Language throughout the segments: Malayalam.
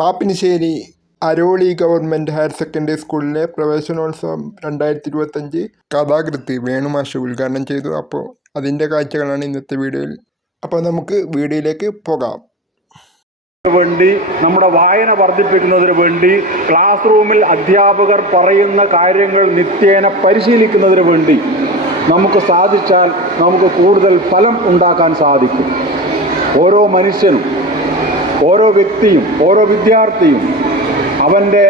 Pappinisseri Aroli government higher secondary സ്കൂളിലെ പ്രവേശനോത്സവം 2025 കഥാകൃത്ത് വേണുമാഷ് ഉദ്ഘാടനം ചെയ്തു. അപ്പോൾ അതിൻ്റെ കാഴ്ചകളാണ് ഇന്നത്തെ വീഡിയോയിൽ. അപ്പോൾ നമുക്ക് വീഡിയോയിലേക്ക് പോകാം. വേണ്ടി നമ്മുടെ വായന വർദ്ധിപ്പിക്കുന്നതിന് വേണ്ടി ക്ലാസ് റൂമിൽ അധ്യാപകർ പറയുന്ന കാര്യങ്ങൾ നിത്യേന പരിശീലിക്കുന്നതിന് വേണ്ടി നമുക്ക് സാധിച്ചാൽ നമുക്ക് കൂടുതൽ ഫലം ഉണ്ടാക്കാൻ സാധിക്കും. ഓരോ മനുഷ്യനും, ഓരോ വ്യക്തിയും, ഓരോ വിദ്യാർത്ഥിയും അവൻ്റെ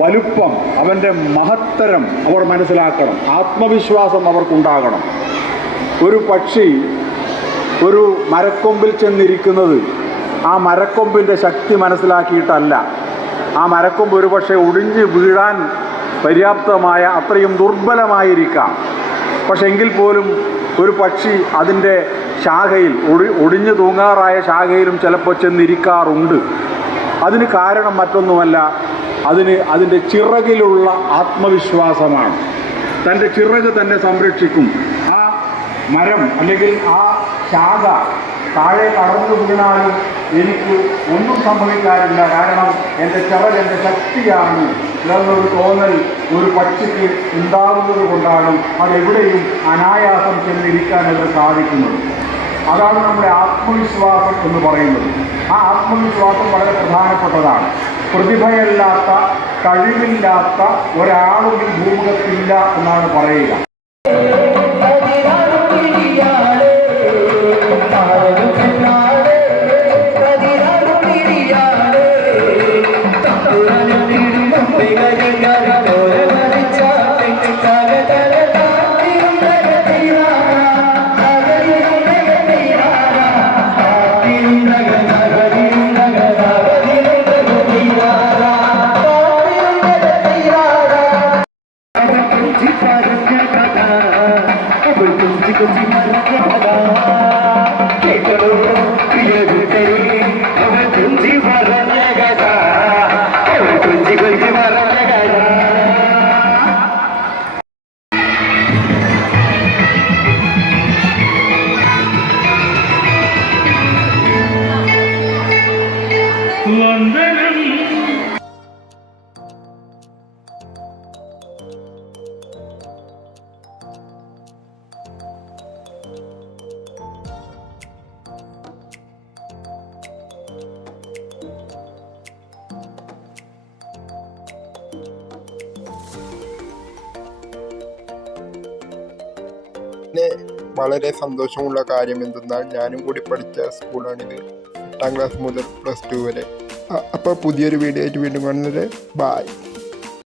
വലുപ്പം, അവൻ്റെ മഹത്തരം അവർ മനസ്സിലാക്കണം. ആത്മവിശ്വാസം അവർക്കുണ്ടാകണം. ഒരു പക്ഷി ഒരു മരക്കൊമ്പിൽ ചെന്നിരിക്കുന്നത് ആ മരക്കൊമ്പിൻ്റെ ശക്തി മനസ്സിലാക്കിയിട്ടല്ല. ആ മരക്കൊമ്പ് ഒരു പക്ഷേ ഒടിഞ്ഞ് വീഴാൻ പര്യാപ്തമായ അത്രയും ദുർബലമായിരിക്കാം. പക്ഷെ എങ്കിൽ പോലും ഒരു പക്ഷി അതിൻ്റെ ശാഖയിൽ ഒടിഞ്ഞു തൂങ്ങാറായ ശാഖയിലും ചിലപ്പോൾ ചെന്നിരിക്കാറുണ്ട്. അതിന് കാരണം മറ്റൊന്നുമല്ല, അതിൻ്റെ ചിറകിലുള്ള ആത്മവിശ്വാസമാണ്. തൻ്റെ ചിറക് തന്നെ സംരക്ഷിക്കും. ആ മരം അല്ലെങ്കിൽ ആ ശാഖ താഴെ കടന്നു വീണാലും എനിക്ക് ഒന്നും സംഭവിക്കാറില്ല, കാരണം എൻ്റെ ചിറക് എൻ്റെ ശക്തിയാണ് എന്നൊരു തോന്നൽ ഒരു പക്ഷിക്ക് ഉണ്ടാകുന്നത് കൊണ്ടാണ് അതെവിടെയും അനായാസം ചെന്നിരിക്കാൻ അത് സാധിക്കുന്നത്. അതാണ് നമ്മുടെ ആത്മവിശ്വാസം എന്ന് പറയുന്നത്. ആ ആത്മവിശ്വാസം വളരെ പ്രധാനപ്പെട്ടതാണ്. പ്രതിഭയല്ലാത്ത, കഴിവില്ലാത്ത ഒരാളും ഈ ഭൂമുഖത്തില്ല എന്നാണ് പറയുക. പിന്നെ വളരെ സന്തോഷമുള്ള കാര്യം എന്തെന്നാൽ ഞാനും കൂടി പഠിച്ച സ്കൂളാണിത്. 8ാം ക്ലാസ് മുതൽ +2 വരെ. അപ്പോൾ പുതിയൊരു വീഡിയോ ആയിട്ട് വീണ്ടും കാണുന്നത്. ബായ്.